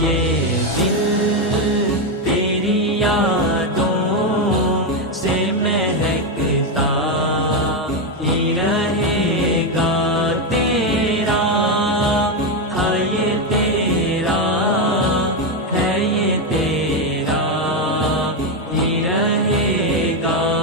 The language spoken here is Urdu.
یہ دل تیری یادوں سے مہکتا ہی رہے گا، تیرا ہے یہ تیرا ہے یہ تیرا ہی رہے گا۔